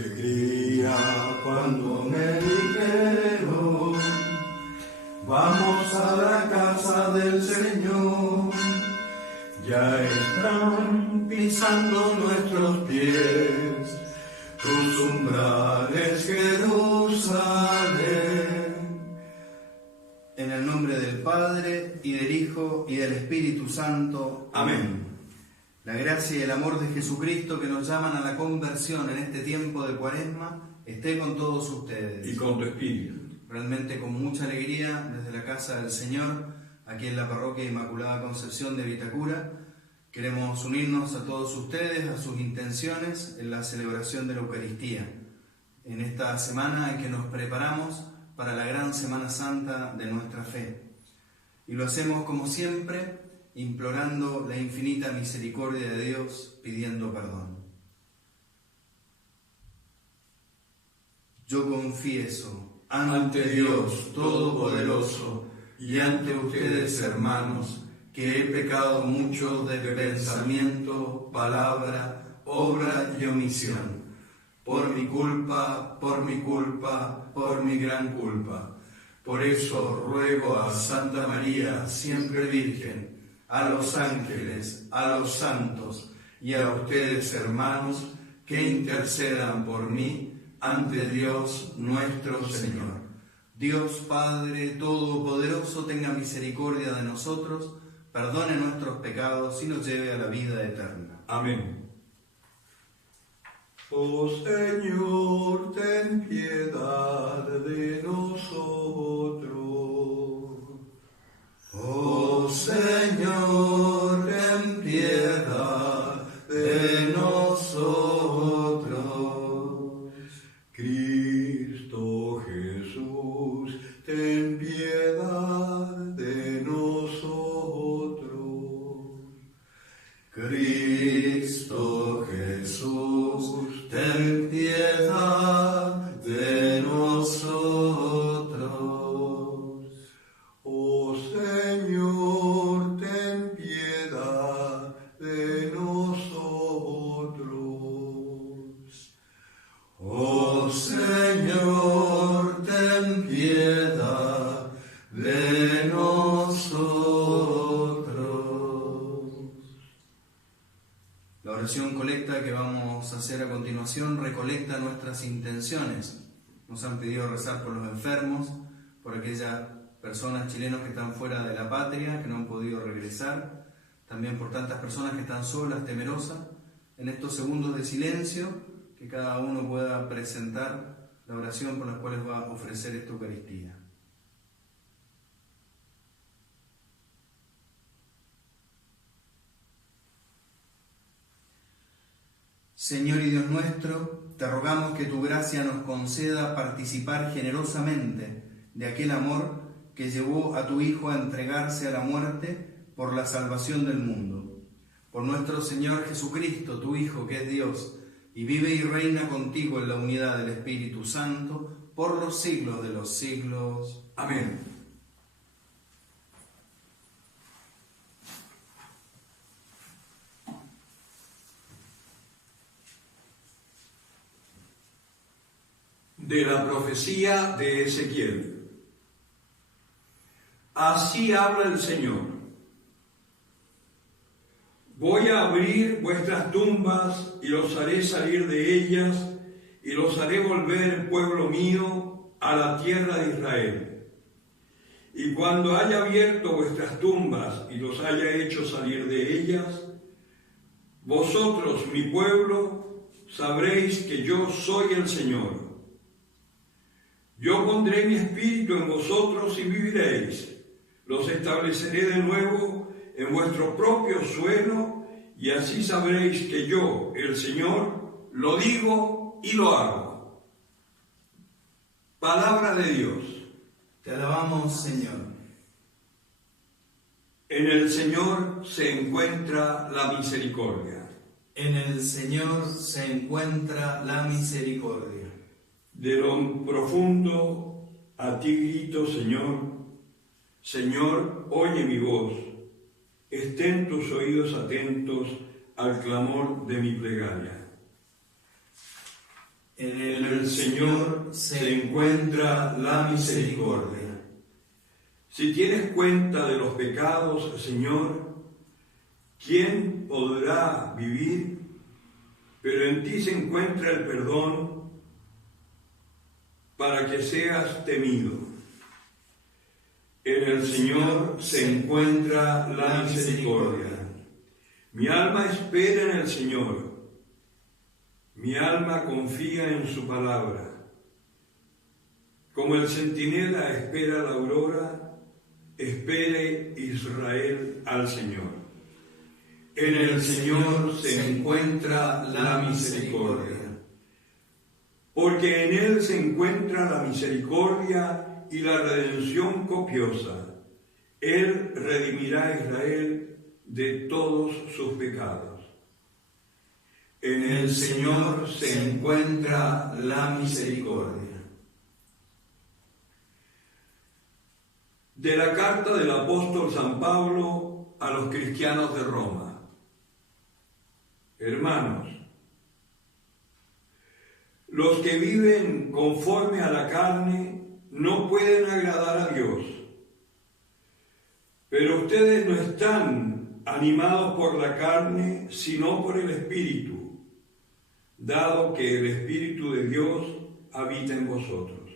alegría cuando me dijeron, vamos a la casa del Señor. Ya están pisando nuestros pies tus umbrales, Jerusalén. En el nombre del Padre, y del Hijo, y del Espíritu Santo. Amén. La gracia y el amor de Jesucristo, que nos llaman a la conversión en este tiempo de Cuaresma, esté con todos ustedes. Y con tu espíritu. Realmente con mucha alegría, desde la casa del Señor, aquí en la Parroquia Inmaculada Concepción de Vitacura, queremos unirnos a todos ustedes, a sus intenciones en la celebración de la Eucaristía, en esta semana en que nos preparamos para la gran Semana Santa de nuestra fe. Y lo hacemos como siempre, implorando la infinita misericordia de Dios, pidiendo perdón. Yo confieso ante Dios Todopoderoso y ante ustedes, hermanos, que he pecado mucho de pensamiento, palabra, obra y omisión, por mi culpa, por mi gran culpa. Por eso ruego a Santa María, siempre Virgen, a los ángeles, a los santos y a ustedes, hermanos, que intercedan por mí ante Dios nuestro Señor. Dios Padre Todopoderoso tenga misericordia de nosotros, perdone nuestros pecados y nos lleve a la vida eterna. Amén. Oh Señor, ten piedad de nosotros. Oh Señor, ten piedad de nosotros. Cristo Jesús, ten piedad de nosotros. Cristo Jesús, ten piedad de nosotros. Oh Señor, ten piedad de nosotros. Oh Señor, ten piedad de nosotros. La oración colecta que vamos a hacer a continuación recolecta nuestras intenciones. Nos han pedido rezar por los enfermos, por aquellas personas chilenos que están fuera de la patria, que no han podido regresar, también por tantas personas que están solas, temerosas. En estos segundos de silencio, que cada uno pueda presentar la oración por la cual va a ofrecer esta Eucaristía. Señor y Dios nuestro, te rogamos que tu gracia nos conceda participar generosamente de aquel amor que llevó a tu Hijo a entregarse a la muerte por la salvación del mundo. Por nuestro Señor Jesucristo, tu Hijo, que es Dios, y vive y reina contigo en la unidad del Espíritu Santo, por los siglos de los siglos. Amén. De la profecía de Ezequiel. Así habla el Señor. Voy a abrir vuestras tumbas y los haré salir de ellas y los haré volver, pueblo mío, a la tierra de Israel. Y cuando haya abierto vuestras tumbas y los haya hecho salir de ellas, vosotros, mi pueblo, sabréis que yo soy el Señor. Yo pondré mi espíritu en vosotros y viviréis. Los estableceré de nuevo en vuestro propio suelo y así sabréis que yo, el Señor, lo digo y lo hago. Palabra de Dios. Te alabamos, Señor. En el Señor se encuentra la misericordia. En el Señor se encuentra la misericordia. De lo profundo a ti grito, Señor. Señor, oye mi voz. Estén tus oídos atentos al clamor de mi plegaria. En el Señor se encuentra la misericordia. Si tienes cuenta de los pecados, Señor, ¿quién podrá vivir? Pero en ti se encuentra el perdón para que seas temido. En el Señor se encuentra la misericordia. Mi alma espera en el Señor. Mi alma confía en su palabra. Como el centinela espera la aurora, espere Israel al Señor. En el Señor se encuentra la misericordia. Porque en Él se encuentra la misericordia y la redención copiosa. Él redimirá a Israel de todos sus pecados. En el Señor se encuentra la misericordia. De la carta del apóstol San Pablo a los cristianos de Roma. Hermanos, los que viven conforme a la carne no pueden agradar a Dios. Pero ustedes no están animados por la carne, sino por el Espíritu, dado que el Espíritu de Dios habita en vosotros.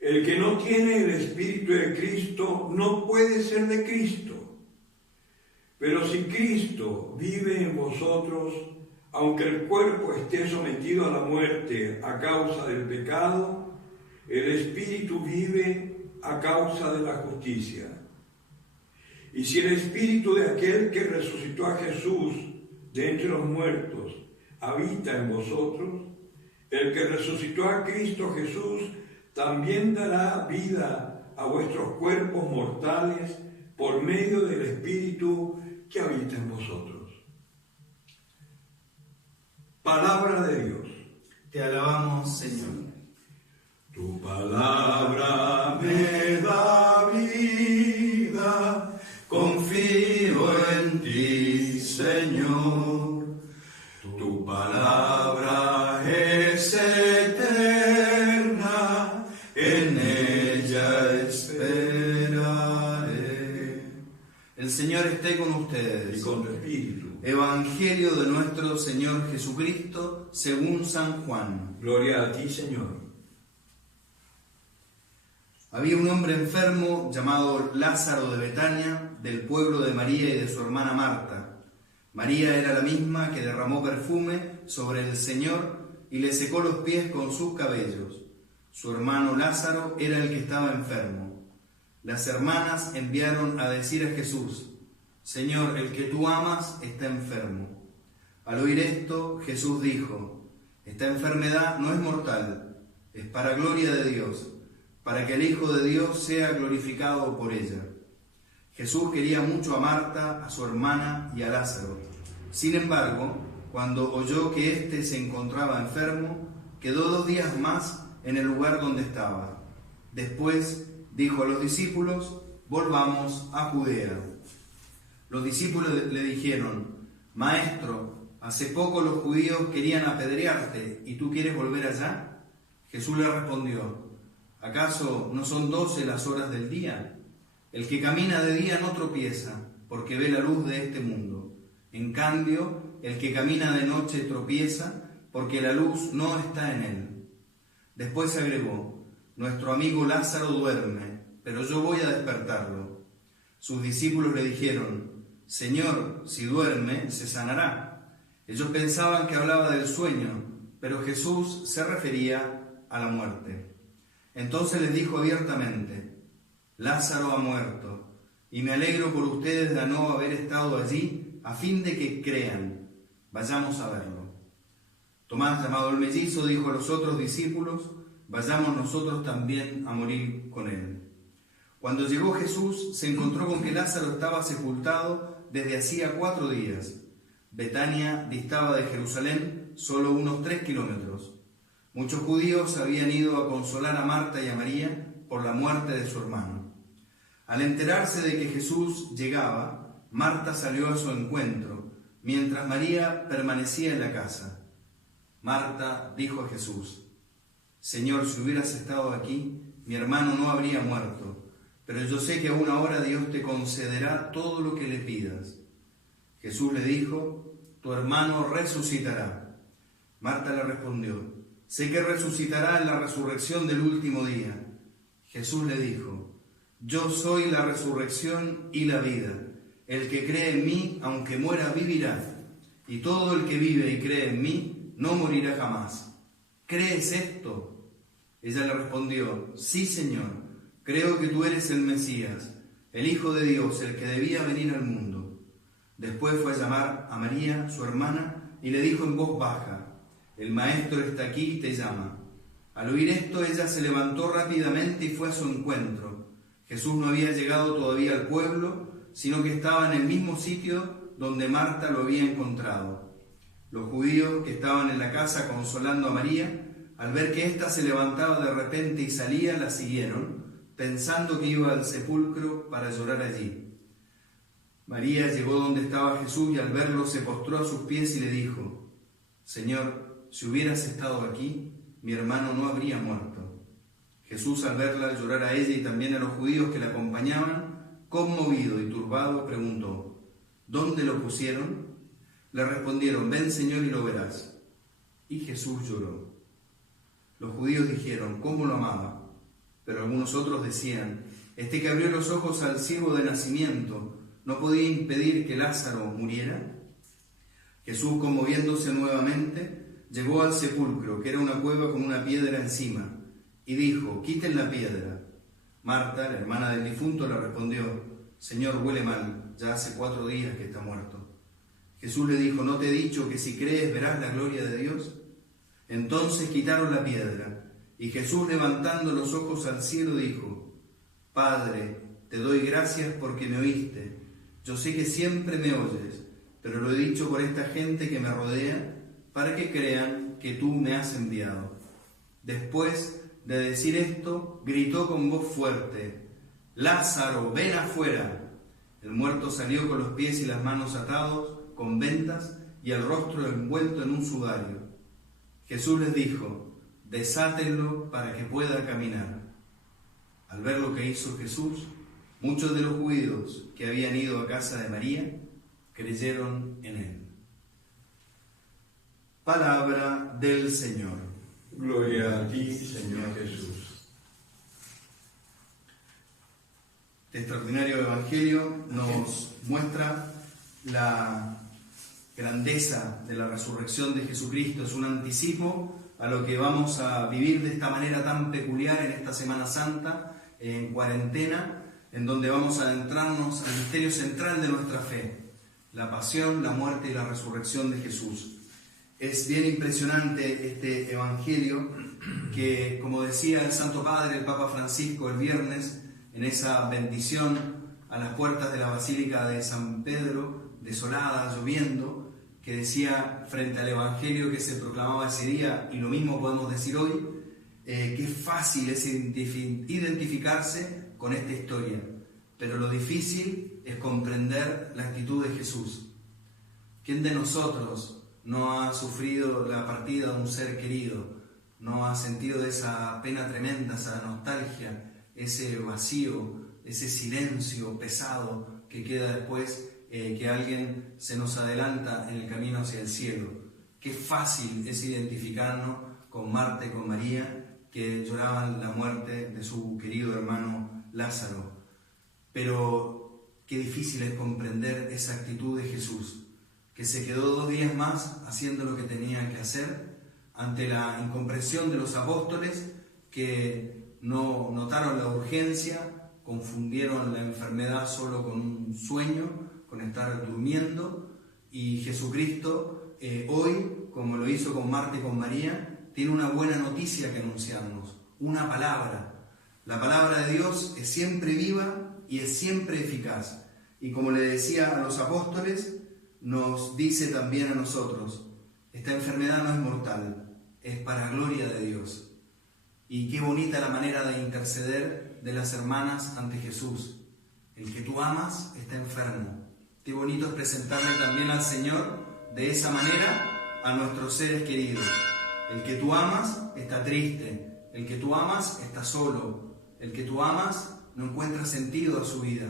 El que no tiene el Espíritu de Cristo no puede ser de Cristo. Pero si Cristo vive en vosotros, aunque el cuerpo esté sometido a la muerte a causa del pecado, el Espíritu vive a causa de la justicia. Y si el Espíritu de aquel que resucitó a Jesús de entre los muertos habita en vosotros, el que resucitó a Cristo Jesús también dará vida a vuestros cuerpos mortales por medio del Espíritu que habita en vosotros. Palabra de Dios. Te alabamos, Señor. Tu palabra me da vida, confío en ti, Señor. Tu palabra es eterna, en ella esperaré. El Señor esté con ustedes. Y con tu espíritu. Evangelio de nuestro Señor Jesucristo según San Juan. Gloria a ti, Señor. Había un hombre enfermo llamado Lázaro de Betania, del pueblo de María y de su hermana Marta. María era la misma que derramó perfume sobre el Señor y le secó los pies con sus cabellos. Su hermano Lázaro era el que estaba enfermo. Las hermanas enviaron a decir a Jesús: Señor, el que tú amas está enfermo. Al oír esto, Jesús dijo: Esta enfermedad no es mortal, es para gloria de Dios, para que el Hijo de Dios sea glorificado por ella. Jesús quería mucho a Marta, a su hermana y a Lázaro. Sin embargo, cuando oyó que éste se encontraba enfermo, quedó 2 días más en el lugar donde estaba. Después dijo a los discípulos: Volvamos a Judea. Los discípulos le dijeron: Maestro, hace poco los judíos querían apedrearte, ¿y tú quieres volver allá? Jesús le respondió: ¿Acaso no son 12 las horas del día? El que camina de día no tropieza, porque ve la luz de este mundo. En cambio, el que camina de noche tropieza, porque la luz no está en él. Después agregó: Nuestro amigo Lázaro duerme, pero yo voy a despertarlo. Sus discípulos le dijeron: Señor, si duerme, se sanará. Ellos pensaban que hablaba del sueño, pero Jesús se refería a la muerte. Entonces les dijo abiertamente: Lázaro ha muerto, y me alegro por ustedes de no haber estado allí, a fin de que crean. Vayamos a verlo. Tomás, llamado el mellizo, dijo a los otros discípulos: Vayamos nosotros también a morir con él. Cuando llegó Jesús, se encontró con que Lázaro estaba sepultado desde hacía 4 días. Betania distaba de Jerusalén solo unos 3 kilómetros. Muchos judíos habían ido a consolar a Marta y a María por la muerte de su hermano. Al enterarse de que Jesús llegaba, Marta salió a su encuentro, mientras María permanecía en la casa. Marta dijo a Jesús: Señor, si hubieras estado aquí, mi hermano no habría muerto, pero yo sé que aún ahora Dios te concederá todo lo que le pidas. Jesús le dijo: tu hermano resucitará. Marta le respondió: sé que resucitará en la resurrección del último día. Jesús le dijo: yo soy la resurrección y la vida. El que cree en mí, aunque muera, vivirá. Y todo el que vive y cree en mí, no morirá jamás. ¿Crees esto? Ella le respondió: sí, Señor, creo que tú eres el Mesías, el Hijo de Dios, el que debía venir al mundo. Después fue a llamar a María, su hermana, y le dijo en voz baja: el Maestro está aquí y te llama. Al oír esto, ella se levantó rápidamente y fue a su encuentro. Jesús no había llegado todavía al pueblo, sino que estaba en el mismo sitio donde Marta lo había encontrado. Los judíos que estaban en la casa consolando a María, al ver que ésta se levantaba de repente y salía, la siguieron, pensando que iba al sepulcro para llorar allí. María llegó donde estaba Jesús y al verlo se postró a sus pies y le dijo: Señor, si hubieras estado aquí, mi hermano no habría muerto. Jesús, al verla llorar a ella y también a los judíos que la acompañaban, conmovido y turbado, preguntó: ¿dónde lo pusieron? Le respondieron: ven, Señor, y lo verás. Y Jesús lloró. Los judíos dijeron: ¿cómo lo amaba? Pero algunos otros decían: este que abrió los ojos al ciego de nacimiento, ¿no podía impedir que Lázaro muriera? Jesús, conmoviéndose nuevamente, llegó al sepulcro, que era una cueva con una piedra encima, y dijo: quiten la piedra. Marta, la hermana del difunto, le respondió: Señor, huele mal, ya hace 4 días que está muerto. Jesús le dijo: ¿no te he dicho que si crees verás la gloria de Dios? Entonces quitaron la piedra, y Jesús, levantando los ojos al cielo, dijo: Padre, te doy gracias porque me oíste. Yo sé que siempre me oyes, pero lo he dicho por esta gente que me rodea, para que crean que tú me has enviado. Después de decir esto, gritó con voz fuerte: Lázaro, ven afuera. El muerto salió con los pies y las manos atados con vendas y el rostro envuelto en un sudario. Jesús les dijo: desátenlo para que pueda caminar. Al ver lo que hizo Jesús, muchos de los judíos que habían ido a casa de María creyeron en él. Palabra del Señor. Gloria a ti, Señor Jesús. Este extraordinario evangelio nos muestra la grandeza de la resurrección de Jesucristo. Es un anticipo a lo que vamos a vivir de esta manera tan peculiar en esta Semana Santa, en cuarentena, en donde vamos a adentrarnos al misterio central de nuestra fe: la pasión, la muerte y la resurrección de Jesús. Es bien impresionante este evangelio que, como decía el Santo Padre, el Papa Francisco, el viernes, en esa bendición a las puertas de la Basílica de San Pedro, desolada, lloviendo, que decía frente al evangelio que se proclamaba ese día, y lo mismo podemos decir hoy, que fácil es identificarse con esta historia, pero lo difícil es comprender la actitud de Jesús. ¿Quién de nosotros no ha sufrido la partida de un ser querido? ¿No ha sentido esa pena tremenda, esa nostalgia, ese vacío, ese silencio pesado que queda después que alguien se nos adelanta en el camino hacia el cielo? Qué fácil es identificarnos con Marta y con María, que lloraban la muerte de su querido hermano Lázaro. Pero qué difícil es comprender esa actitud de Jesús, que se quedó 2 días más haciendo lo que tenía que hacer ante la incomprensión de los apóstoles, que no notaron la urgencia, confundieron la enfermedad solo con un sueño, con estar durmiendo, y Jesucristo hoy, como lo hizo con Marta y con María, tiene una buena noticia que anunciarnos, una palabra. La palabra de Dios es siempre viva y es siempre eficaz, y como le decía a los apóstoles, nos dice también a nosotros: esta enfermedad no es mortal, es para gloria de Dios. Y qué bonita la manera de interceder de las hermanas ante Jesús. El que tú amas está enfermo. Qué bonito es presentarle también al Señor de esa manera, a nuestros seres queridos. El que tú amas está triste, el que tú amas está solo, el que tú amas no encuentra sentido a su vida,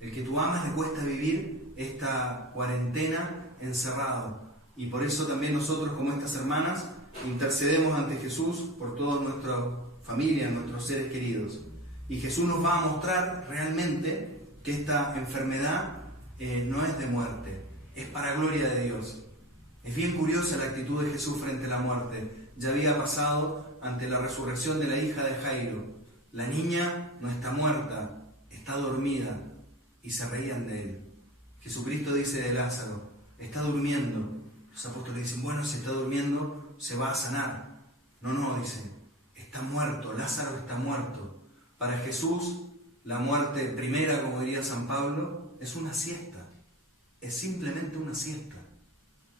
el que tú amas le cuesta vivir esta cuarentena encerrado. Y por eso también nosotros, como estas hermanas, intercedemos ante Jesús por toda nuestra familia, nuestros seres queridos. Y Jesús nos va a mostrar realmente que esta enfermedad no es de muerte, es para gloria de Dios. Es bien curiosa la actitud de Jesús frente a la muerte. Ya había pasado ante la resurrección de la hija de Jairo. La niña no está muerta, está dormida, y se reían de él. Jesucristo dice de Lázaro, está durmiendo. Los apóstoles dicen, bueno, si está durmiendo, se va a sanar. No, dice, está muerto, Lázaro está muerto. Para Jesús, la muerte primera, como diría San Pablo, es una siesta, es simplemente una siesta.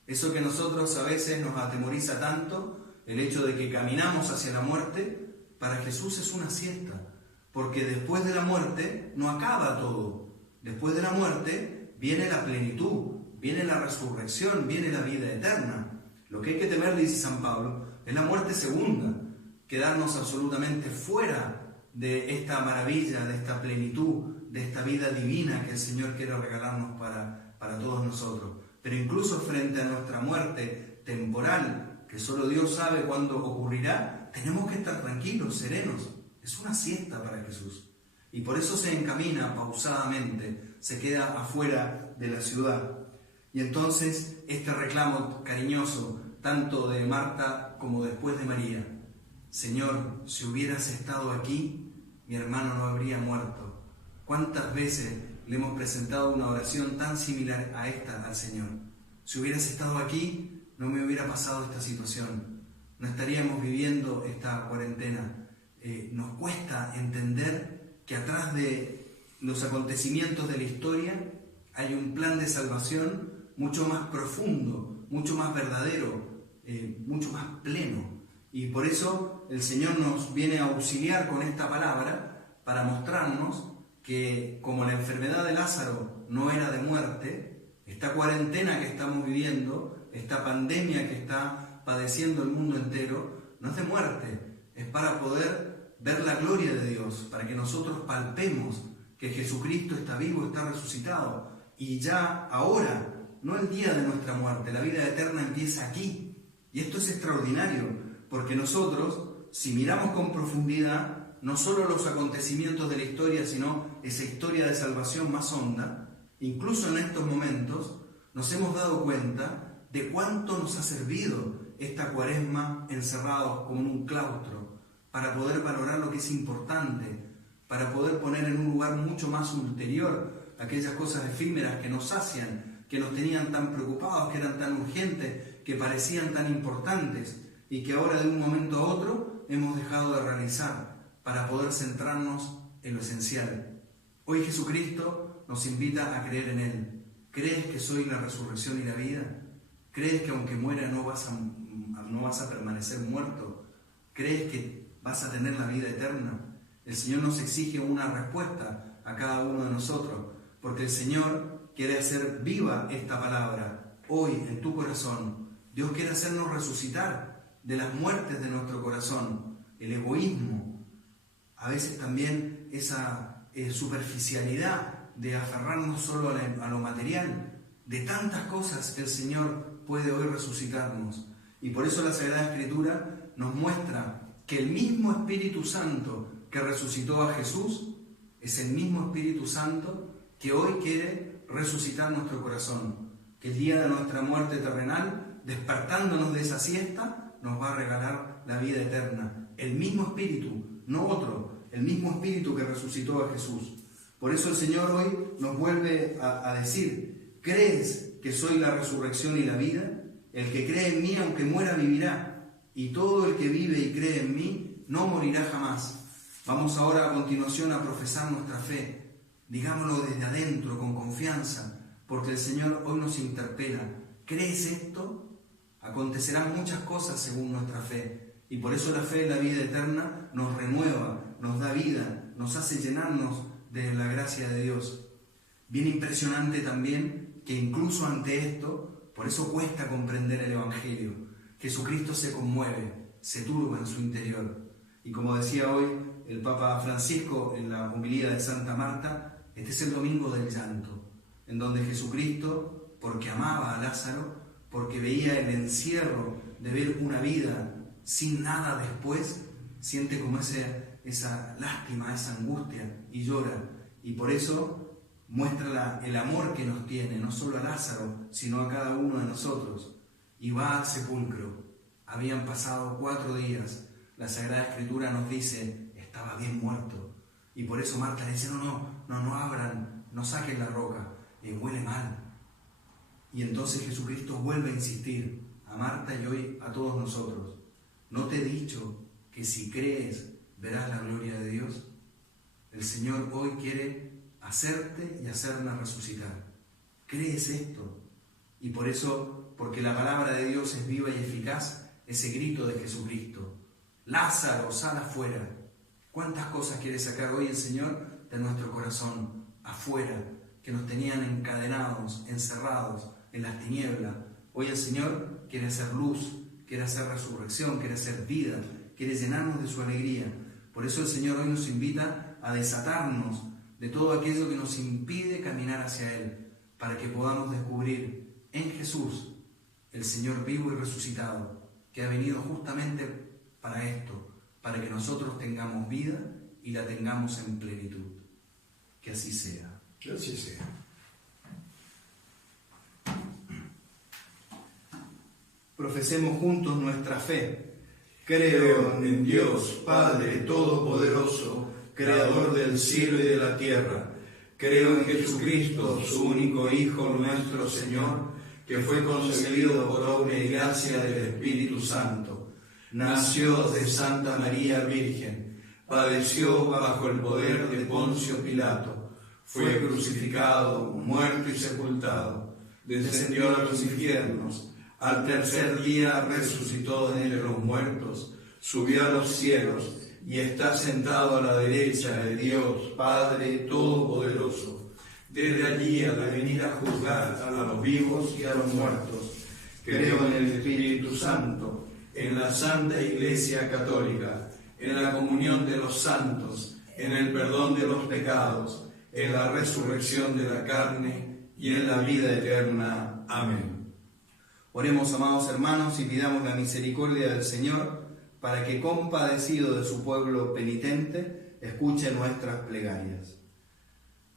Eso que nosotros a veces nos atemoriza tanto, el hecho de que caminamos hacia la muerte, para Jesús es una siesta, porque después de la muerte no acaba todo. Después de la muerte viene la plenitud, viene la resurrección, viene la vida eterna. Lo que hay que temer, dice San Pablo, es la muerte segunda, quedarnos absolutamente fuera de esta maravilla, de esta plenitud, de esta vida divina que el Señor quiere regalarnos para todos nosotros. Pero incluso frente a nuestra muerte temporal, que solo Dios sabe cuándo ocurrirá, tenemos que estar tranquilos, serenos. Es una siesta para Jesús. Y por eso se encamina pausadamente, se queda afuera de la ciudad. Y entonces este reclamo cariñoso, tanto de Marta como después de María: Señor, si hubieras estado aquí, mi hermano no habría muerto. ¿Cuántas veces le hemos presentado una oración tan similar a esta al Señor? Si hubieras estado aquí, no me hubiera pasado esta situación, no estaríamos viviendo esta cuarentena. Nos cuesta entender que atrás de los acontecimientos de la historia hay un plan de salvación mucho más profundo, mucho más verdadero, mucho más pleno. Y por eso el Señor nos viene a auxiliar con esta palabra para mostrarnos que, como la enfermedad de Lázaro no era de muerte, esta cuarentena que estamos viviendo, esta pandemia que está padeciendo el mundo entero, no es de muerte, es para poder ver la gloria de Dios, para que nosotros palpemos que Jesucristo está vivo, está resucitado, y ya ahora, no el día de nuestra muerte, la vida eterna empieza aquí. Y esto es extraordinario, porque nosotros, si miramos con profundidad, no solo los acontecimientos de la historia, sino esa historia de salvación más honda, incluso en estos momentos, nos hemos dado cuenta de cuánto nos ha servido esta cuaresma encerrados como en un claustro, para poder valorar lo que es importante, para poder poner en un lugar mucho más ulterior aquellas cosas efímeras que nos sacian, que nos tenían tan preocupados, que eran tan urgentes, que parecían tan importantes, y que ahora de un momento a otro hemos dejado de realizar, para poder centrarnos en lo esencial. Hoy Jesucristo nos invita a creer en Él. ¿Crees que soy la resurrección y la vida? ¿Crees que aunque muera no vas a permanecer muerto? ¿Crees que vas a tener la vida eterna? El Señor nos exige una respuesta a cada uno de nosotros, porque el Señor quiere hacer viva esta palabra hoy en tu corazón. Dios quiere hacernos resucitar de las muertes de nuestro corazón, el egoísmo, a veces también esa superficialidad de aferrarnos solo a lo material. De tantas cosas el Señor puede hoy resucitarnos. Y por eso la Sagrada Escritura nos muestra que el mismo Espíritu Santo que resucitó a Jesús es el mismo Espíritu Santo que hoy quiere resucitar nuestro corazón. Que el día de nuestra muerte terrenal, despertándonos de esa siesta, nos va a regalar la vida eterna. El mismo Espíritu, no otro, el mismo Espíritu que resucitó a Jesús. Por eso el Señor hoy nos vuelve a decir: ¿crees que soy la resurrección y la vida? El que cree en mí, aunque muera, vivirá. Y todo el que vive y cree en mí, no morirá jamás. Vamos ahora a continuación a profesar nuestra fe. Digámoslo desde adentro, con confianza, porque el Señor hoy nos interpela. ¿Crees esto? Acontecerán muchas cosas según nuestra fe. Y por eso la fe en la vida eterna nos renueva, nos da vida, nos hace llenarnos de la gracia de Dios. Bien impresionante también que incluso ante esto Por eso cuesta comprender el Evangelio. Jesucristo se conmueve, se turba en su interior. Y como decía hoy el Papa Francisco en la homilía de Santa Marta, este es el domingo del llanto, en donde Jesucristo, porque amaba a Lázaro, porque veía el encierro de ver una vida sin nada después, siente como esa lástima, esa angustia y llora. Y por eso muestra el amor que nos tiene, no solo a Lázaro, sino a cada uno de nosotros. Y va al sepulcro. Habían pasado 4 días. La Sagrada Escritura nos dice, estaba bien muerto. Y por eso Marta le dice, no abran, no saquen la roca, huele mal. Y entonces Jesucristo vuelve a insistir a Marta y hoy a todos nosotros. ¿No te he dicho que si crees verás la gloria de Dios? El Señor hoy quiere hacerte y hacerme resucitar. ¿Crees esto? Y por eso, porque la palabra de Dios es viva y eficaz, ese grito de Jesucristo, Lázaro, sal afuera. ¿Cuántas cosas quiere sacar hoy el Señor de nuestro corazón afuera, que nos tenían encadenados, encerrados en las tinieblas? Hoy el Señor quiere hacer luz, quiere hacer resurrección, quiere hacer vida, quiere llenarnos de su alegría. Por eso el Señor hoy nos invita a desatarnos de todo aquello que nos impide caminar hacia Él, para que podamos descubrir en Jesús, el Señor vivo y resucitado, que ha venido justamente para esto, para que nosotros tengamos vida y la tengamos en plenitud. Que así sea. Que así sea. Profesemos juntos nuestra fe. Creo en Dios, Padre Todopoderoso, Creador del cielo y de la tierra. Creo en Jesucristo, su único Hijo, nuestro Señor, que fue concebido por obra y gracia del Espíritu Santo. Nació de Santa María Virgen, padeció bajo el poder de Poncio Pilato, fue crucificado, muerto y sepultado, descendió a los infiernos, al tercer día resucitó de entre los muertos, subió a los cielos y está sentado a la derecha de Dios, Padre Todopoderoso. Desde allí ha de venir a juzgar a los vivos y a los muertos. Creo en el Espíritu Santo, en la Santa Iglesia Católica, en la comunión de los santos, en el perdón de los pecados, en la resurrección de la carne y en la vida eterna. Amén. Oremos, amados hermanos, y pidamos la misericordia del Señor, para que, compadecido de su pueblo penitente, escuche nuestras plegarias.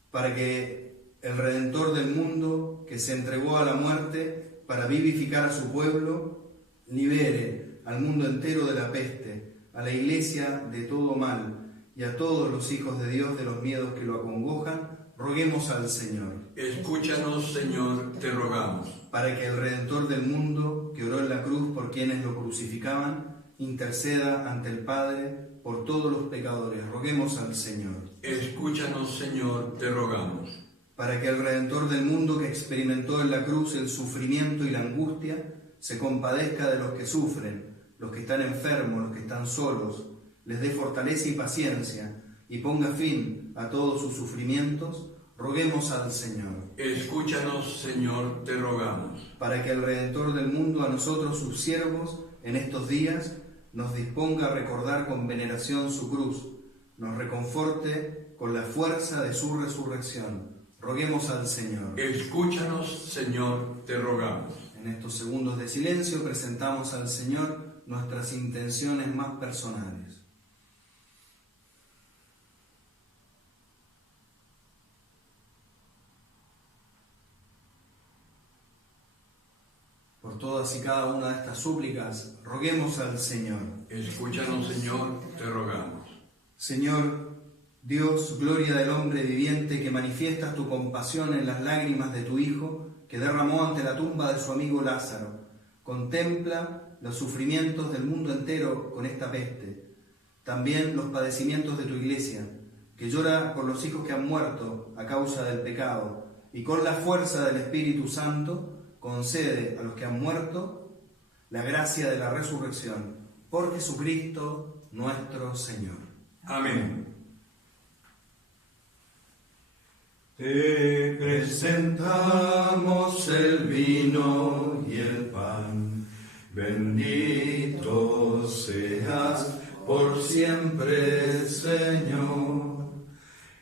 Para que el Redentor del mundo, que se entregó a la muerte para vivificar a su pueblo, libere al mundo entero de la peste, a la Iglesia de todo mal, y a todos los hijos de Dios de los miedos que lo acongojan. Roguemos al Señor. Escúchanos, Señor, te rogamos. Para que el Redentor del mundo, que oró en la cruz por quienes lo crucificaban, interceda ante el Padre por todos los pecadores. Roguemos al Señor. Escúchanos, Señor, te rogamos. Para que el Redentor del mundo, que experimentó en la cruz el sufrimiento y la angustia, se compadezca de los que sufren, los que están enfermos, los que están solos, les dé fortaleza y paciencia, y ponga fin a todos sus sufrimientos. Roguemos al Señor. Escúchanos, Señor, te rogamos. Para que el Redentor del mundo, a nosotros sus siervos, en estos días, nos disponga a recordar con veneración su cruz, nos reconforte con la fuerza de su resurrección. Roguemos al Señor. Escúchanos, Señor, te rogamos. En estos segundos de silencio presentamos al Señor nuestras intenciones más personales. Por todas y cada una de estas súplicas, roguemos al Señor. Escúchanos, Señor, te rogamos. Señor, Dios, gloria del hombre viviente, que manifiestas tu compasión en las lágrimas de tu Hijo, que derramó ante la tumba de su amigo Lázaro. Contempla los sufrimientos del mundo entero con esta peste, también los padecimientos de tu Iglesia, que llora por los hijos que han muerto a causa del pecado, y con la fuerza del Espíritu Santo concede a los que han muerto la gracia de la resurrección, por Jesucristo nuestro Señor. Amén. Te presentamos el vino y el pan. Bendito seas por siempre, Señor.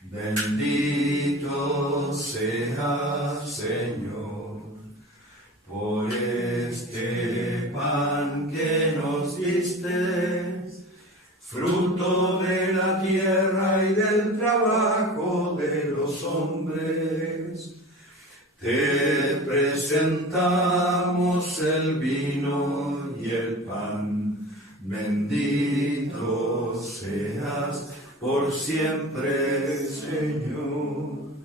Bendito seas, Señor, por este pan que nos diste, fruto de la tierra y del trabajo de los hombres. Te presentamos el vino y el pan. Bendito seas por siempre, Señor.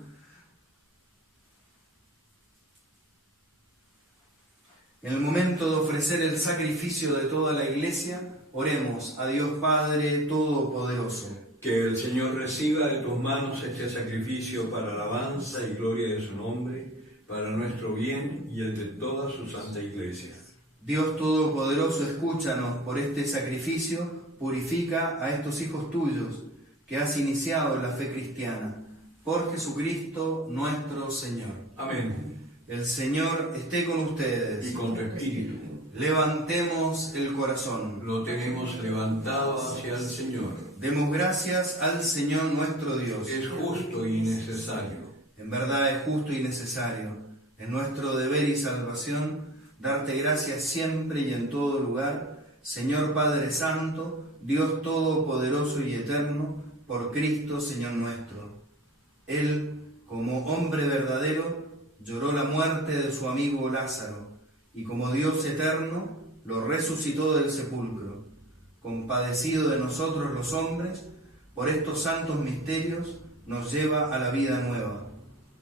En el momento de ofrecer el sacrificio de toda la Iglesia, oremos a Dios Padre Todopoderoso. Que el Señor reciba de tus manos este sacrificio para alabanza y gloria de su nombre, para nuestro bien y el de toda su santa Iglesia. Dios Todopoderoso, escúchanos por este sacrificio, purifica a estos hijos tuyos que has iniciado en la fe cristiana. Por Jesucristo nuestro Señor. Amén. El Señor esté con ustedes. Y con tu espíritu. Levantemos el corazón. Lo tenemos levantado hacia el Señor. Demos gracias al Señor nuestro Dios. Es justo y necesario. En verdad es justo y necesario, en nuestro deber y salvación, darte gracias siempre y en todo lugar, Señor Padre Santo, Dios Todopoderoso y Eterno, por Cristo Señor nuestro. Él, como hombre verdadero, lloró la muerte de su amigo Lázaro, y como Dios eterno, lo resucitó del sepulcro. Compadecido de nosotros los hombres, por estos santos misterios, nos lleva a la vida nueva.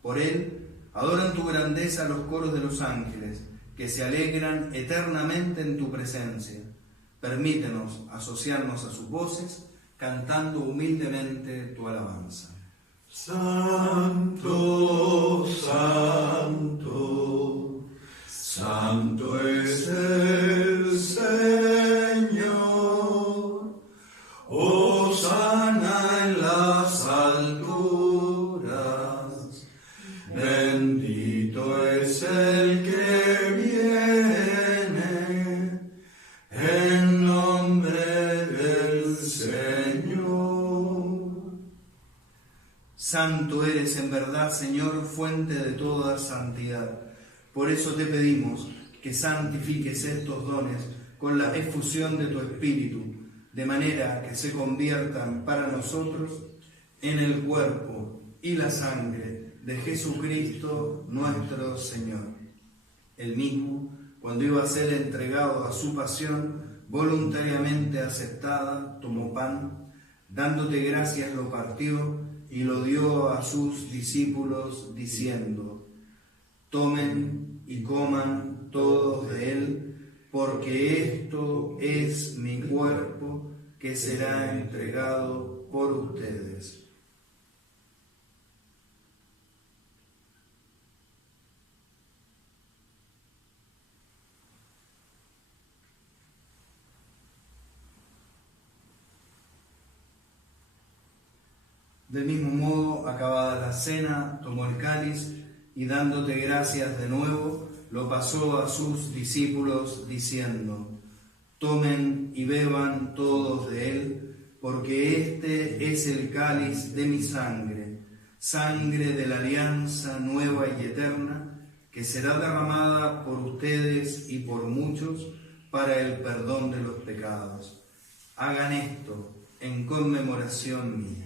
Por él, adoran tu grandeza los coros de los ángeles, que se alegran eternamente en tu presencia. Permítenos asociarnos a sus voces, cantando humildemente tu alabanza. Santo, santo, santo es el Señor. Hosana en las alturas. Bendito es el que viene en nombre del Señor. Santo eres en verdad, Señor, fuente de toda santidad. Por eso te pedimos que santifiques estos dones con la efusión de tu Espíritu, de manera que se conviertan para nosotros en el cuerpo y la sangre de Jesucristo nuestro Señor. Él mismo, cuando iba a ser entregado a su pasión, voluntariamente aceptada, tomó pan, dándote gracias lo partió y lo dio a sus discípulos, diciendo: tomen y coman todos de él, porque esto es mi cuerpo que será entregado por ustedes. Del mismo modo, acabada la cena, tomó el cáliz y dándote gracias de nuevo, lo pasó a sus discípulos diciendo: tomen y beban todos de él, porque este es el cáliz de mi sangre, sangre de la alianza nueva y eterna, que será derramada por ustedes y por muchos para el perdón de los pecados. Hagan esto en conmemoración mía.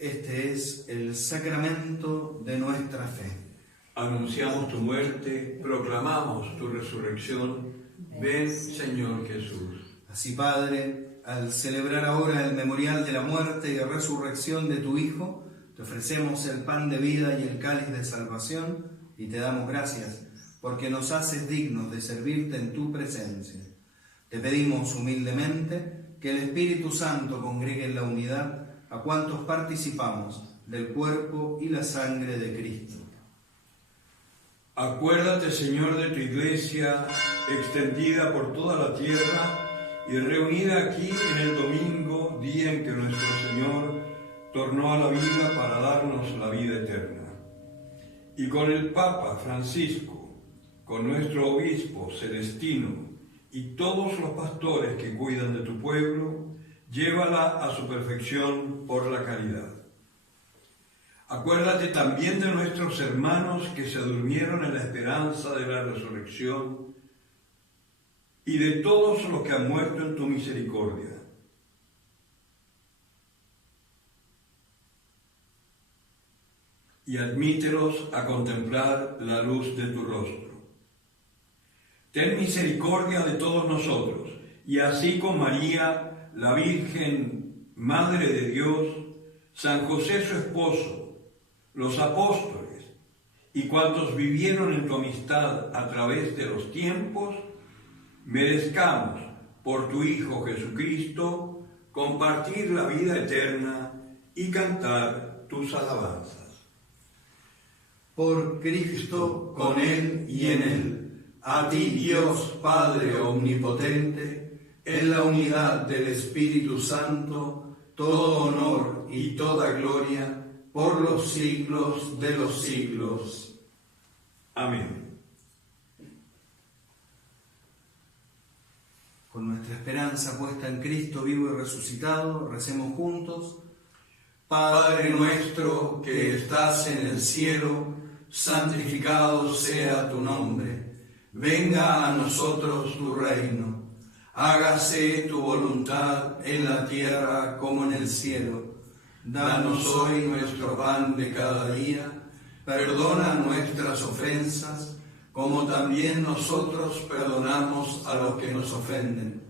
Este es el sacramento de nuestra fe. Anunciamos tu muerte, proclamamos tu resurrección. Ven, Señor Jesús. Así, Padre, al celebrar ahora el memorial de la muerte y resurrección de tu Hijo, te ofrecemos el pan de vida y el cáliz de salvación y te damos gracias porque nos haces dignos de servirte en tu presencia. Te pedimos humildemente que el Espíritu Santo congregue en la unidad a cuantos participamos del cuerpo y la sangre de Cristo. Acuérdate, Señor, de tu iglesia extendida por toda la tierra y reunida aquí en el domingo, día en que nuestro Señor tornó a la vida para darnos la vida eterna. Y con el Papa Francisco, con nuestro obispo Celestino y todos los pastores que cuidan de tu pueblo, llévala a su perfección por la caridad. Acuérdate también de nuestros hermanos que se durmieron en la esperanza de la resurrección y de todos los que han muerto en tu misericordia. Y admítelos a contemplar la luz de tu rostro. Ten misericordia de todos nosotros, y así con María, la Virgen, Madre de Dios, San José su esposo, los apóstoles y cuantos vivieron en tu amistad a través de los tiempos, merezcamos, por tu Hijo Jesucristo, compartir la vida eterna y cantar tus alabanzas. Por Cristo, con Él y en Él, a ti Dios Padre Omnipotente, en la unidad del Espíritu Santo, todo honor y toda gloria, por los siglos de los siglos. Amén. Con nuestra esperanza puesta en Cristo vivo y resucitado, recemos juntos. Padre nuestro que estás en el cielo, santificado sea tu nombre. Venga a nosotros tu reino. Hágase tu voluntad en la tierra como en el cielo. Danos hoy nuestro pan de cada día, perdona nuestras ofensas, como también nosotros perdonamos a los que nos ofenden.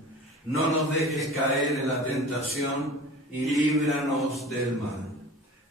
No nos dejes caer en la tentación y líbranos del mal.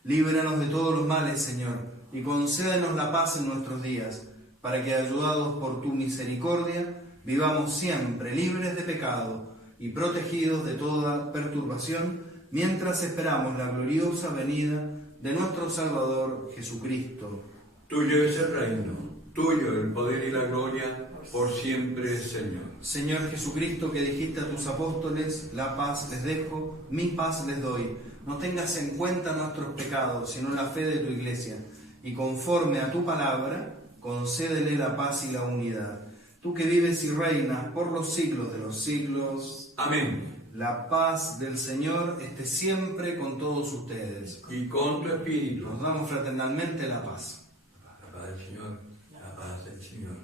Líbranos de todos los males, Señor, y concédenos la paz en nuestros días, para que, ayudados por tu misericordia, vivamos siempre libres de pecado y protegidos de toda perturbación, mientras esperamos la gloriosa venida de nuestro Salvador Jesucristo. Tuyo es el reino, tuyo el poder y la gloria, por siempre, Señor. Señor Jesucristo, que dijiste a tus apóstoles, la paz les dejo, mi paz les doy. No tengas en cuenta nuestros pecados, sino la fe de tu Iglesia, y conforme a tu palabra, concédele la paz y la unidad. Tú que vives y reinas por los siglos de los siglos. Amén. La paz del Señor esté siempre con todos ustedes. Y con tu espíritu. Nos damos fraternalmente la paz. La paz del Señor, la paz del Señor.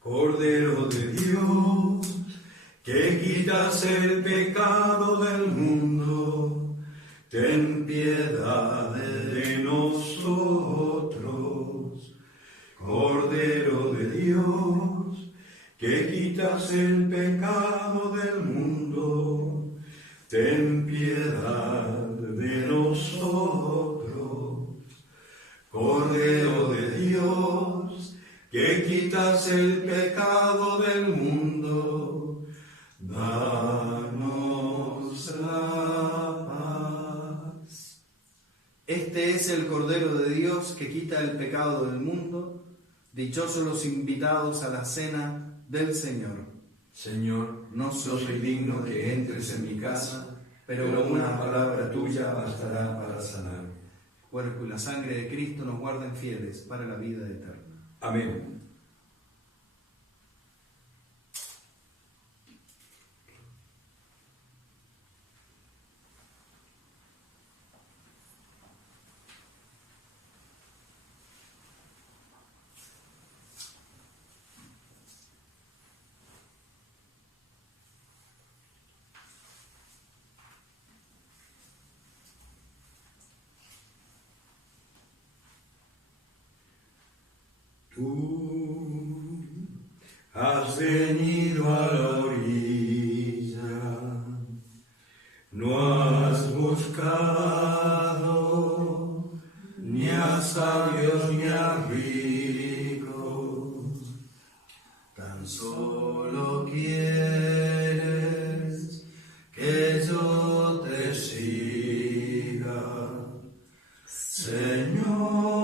Cordero de Dios, que quitas el pecado del mundo, ten piedad de nosotros. Cordero de Dios, que quitas el pecado del mundo, ten piedad de nosotros. Cordero de Dios, que quitas el pecado del mundo, danos la paz. Este es el Cordero de Dios que quita el pecado del mundo. Dichosos los invitados a la cena del Señor. Señor, no soy digno que entres en mi casa, pero una palabra tuya bastará para sanarme. El cuerpo y la sangre de Cristo nos guarden fieles para la vida eterna. Amén. Tú has venido a la orilla, no has buscado ni a sabios ni a ricos, tan solo quieres que yo te siga, Señor.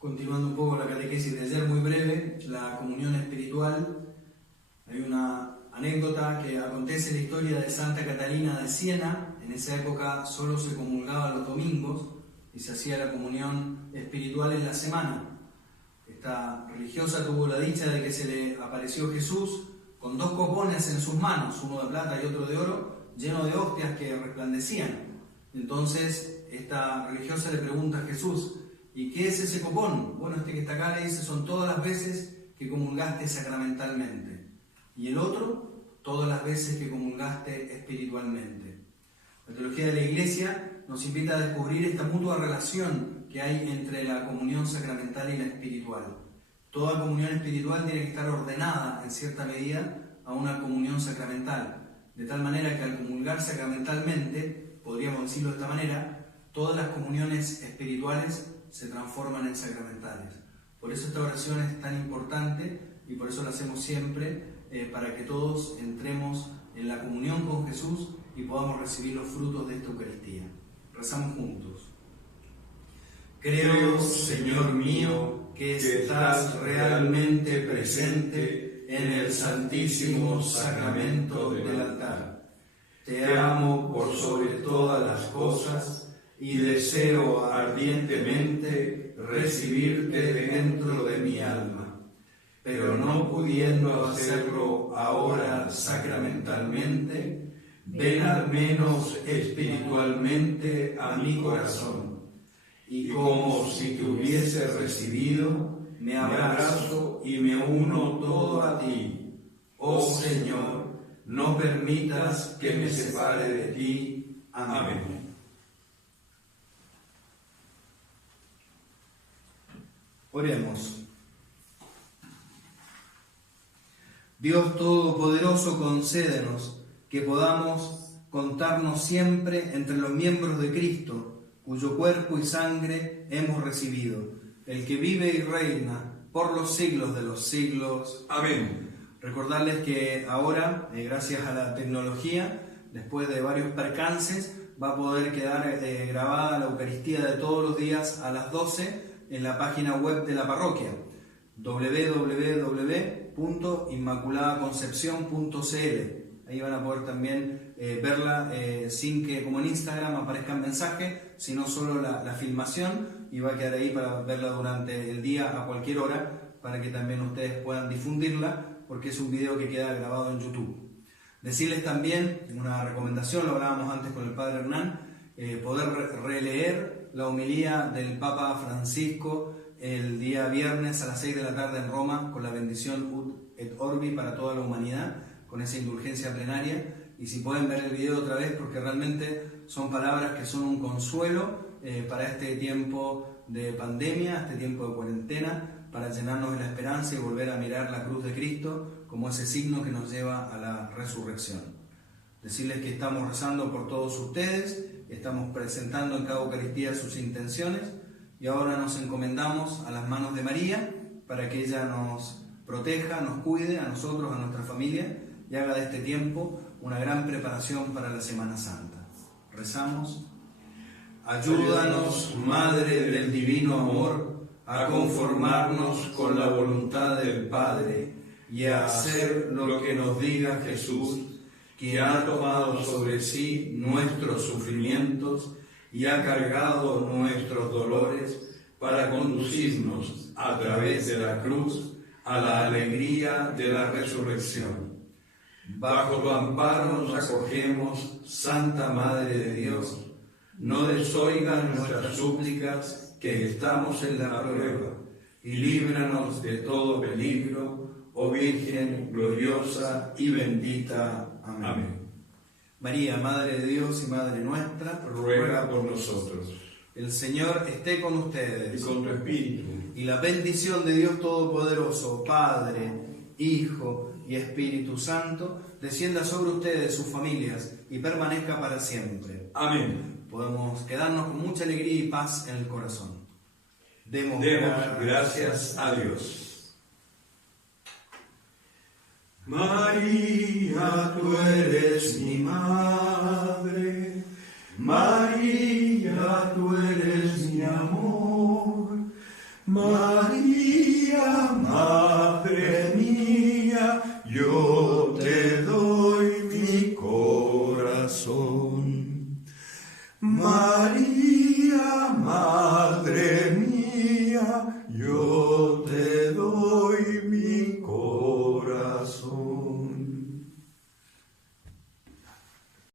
Continuando un poco la catequesis de ayer, muy breve, la comunión espiritual. Hay una anécdota que acontece en la historia de Santa Catalina de Siena. En esa época solo se comulgaba los domingos y se hacía la comunión espiritual en la semana. Esta religiosa tuvo la dicha de que se le apareció Jesús con 2 copones en sus manos, uno de plata y otro de oro, lleno de hostias que resplandecían. Entonces esta religiosa le pregunta a Jesús: ¿y qué es ese copón? Bueno, este que está acá, le dice, son todas las veces que comulgaste sacramentalmente. Y el otro, todas las veces que comulgaste espiritualmente. La teología de la Iglesia nos invita a descubrir esta mutua relación que hay entre la comunión sacramental y la espiritual. Toda comunión espiritual tiene que estar ordenada en cierta medida a una comunión sacramental, de tal manera que al comulgar sacramentalmente, podríamos decirlo de esta manera, todas las comuniones espirituales se transforman en sacramentales. Por eso esta oración es tan importante y por eso la hacemos siempre, para que todos entremos en la comunión con Jesús y podamos recibir los frutos de esta Eucaristía. Rezamos juntos. Creo, Señor mío, que estás realmente presente en el santísimo sacramento del altar. Te amo por sobre todas las cosas y deseo ardientemente recibirte dentro de mi alma, pero no pudiendo hacerlo ahora sacramentalmente, ven al menos espiritualmente a mi corazón, y como si te hubiese recibido, me abrazo y me uno todo a ti. Oh Señor, no permitas que me separe de ti. Amén. Oremos. Dios Todopoderoso, concédenos que podamos contarnos siempre entre los miembros de Cristo, cuyo cuerpo y sangre hemos recibido, el que vive y reina por los siglos de los siglos. Amén. Recordarles que ahora, gracias a la tecnología, después de varios percances, va a poder quedar grabada la Eucaristía de todos los días a las 12 en la página web de la parroquia, www.inmaculadaconcepcion.cl. Ahí van a poder también verla sin que, como en Instagram, aparezcan mensajes, sino solo la filmación, y va a quedar ahí para verla durante el día a cualquier hora, para que también ustedes puedan difundirla, porque es un video que queda grabado en YouTube. Decirles también, una recomendación, lo hablábamos antes con el Padre Hernán, poder releer la homilía del Papa Francisco el día viernes a las 6 de la tarde en Roma, con la bendición Ut et Orbi para toda la humanidad, con esa indulgencia plenaria. Y si pueden ver el video otra vez, porque realmente son palabras que son un consuelo para este tiempo de pandemia, este tiempo de cuarentena, para llenarnos de la esperanza y volver a mirar la cruz de Cristo como ese signo que nos lleva a la resurrección. Decirles que estamos rezando por todos ustedes, estamos presentando en cada Eucaristía sus intenciones, y ahora nos encomendamos a las manos de María para que ella nos proteja, nos cuide a nosotros, a nuestra familia, y haga de este tiempo una gran preparación para la Semana Santa. Rezamos. Ayúdanos, Madre del Divino Amor, a conformarnos con la voluntad del Padre y a hacer lo que nos diga Jesús, que ha tomado sobre sí nuestros sufrimientos y ha cargado nuestros dolores para conducirnos a través de la cruz a la alegría de la resurrección. Bajo tu amparo nos acogemos, Santa Madre de Dios. No desoigan nuestras súplicas, que estamos en la prueba, y líbranos de todo peligro, oh Virgen gloriosa y bendita. Amén. María, Madre de Dios y Madre nuestra, Ruega por nosotros. El Señor esté con ustedes. Y con tu espíritu. Y la bendición de Dios Todopoderoso, Padre, Hijo y Espíritu Santo, descienda sobre ustedes, sus familias, y permanezca para siempre. Amén. Podemos quedarnos con mucha alegría y paz en el corazón. Demos gracias a Dios. María, tú eres mi madre. María, tú eres mi amor. María, Madre mía, yo te doy mi corazón. María, Madre mía, yo te doy